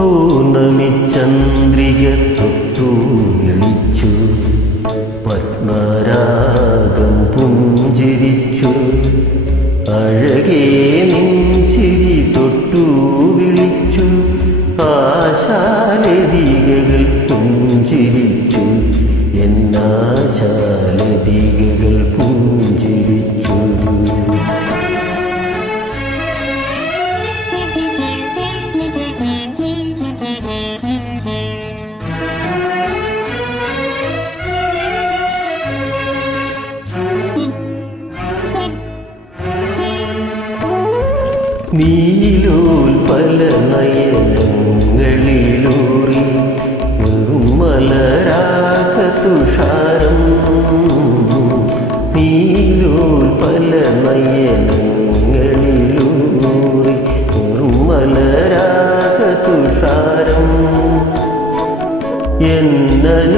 പൗർണമി ചന്ദ്രിക തൊട്ടു പത്മരാഗം പുഞ്ചിരിച്ചു. അഴകേ നെഞ്ചിരി തൊട്ടു വിളിച്ചു. ആശാലതികകൾ നീലോൽപല നയനങ്ങളിലൂറി മലരാഗ തുഷാരം. നീലോൽപല നയനങ്ങളിലൂറി മലരാഗ തുഷാരം. എന്നനുഭൂതി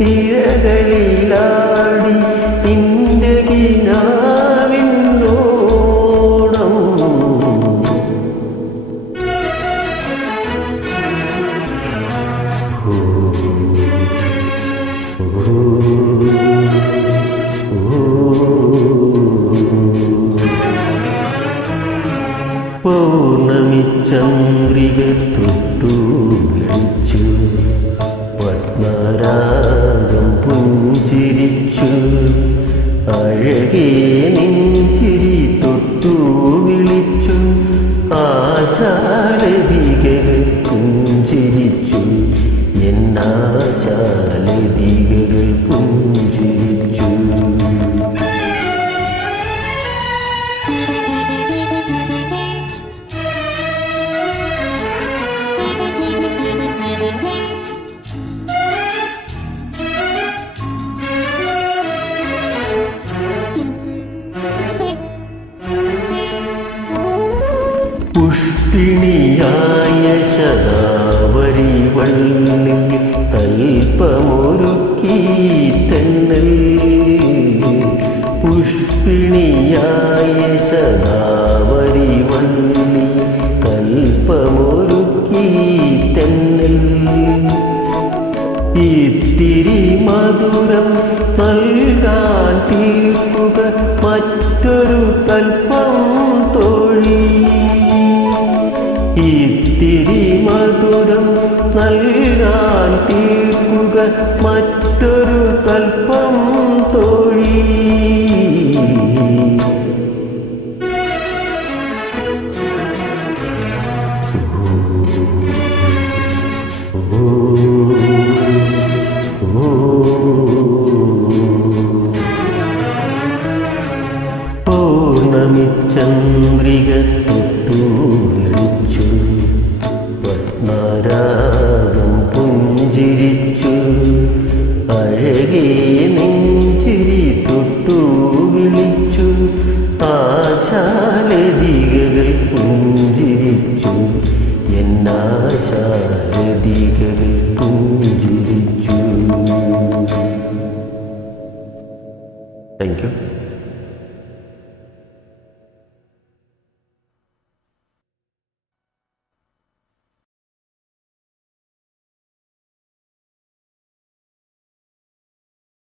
തിരകളിലാടി നിന്റെ കിനാവിനോടം. പൗർണമി ചന്ദ്രിക തൊട്ടു വിളിച്ചു. പത്മരാഗം പുഞ്ചിരിച്ചു. അഴകേ നെഞ്ചിരി തൊട്ടു വിളിച്ചു. ആശാരതികൾ പുഞ്ചിരിച്ചു. എന്നാശാലതികൾ പുഷ്പിണിയായ ശതാവരി വള്ളി തൽപ്പമൊരുക്കി തെന്നൽ. പുഷ്പിണിയായ ശതാവരി വള്ളി തൽപ്പമൊരുക്കി തെന്നൽ. ഇത്തിരി മധുരം നൽകാൻ തീർക്കുക മറ്റൊരു തൽപ്പം തൊഴി. ഇത്തിരി മധുരം നൽകാൻ തീർക്കുക മറ്റൊരു കൽപ്പം തൊഴി. പൗർണമി ചന്ദ്രിക തൊട്ടു. പുഞ്ചിരിച്ചു അഴകേ നെഞ്ചിരി തൊട്ടു വിളിച്ചു. ആശാലതികകൾ പുഞ്ചിരിച്ചു. എന്നാശാലതികകൾ പുഞ്ചിരിച്ചു. Thank you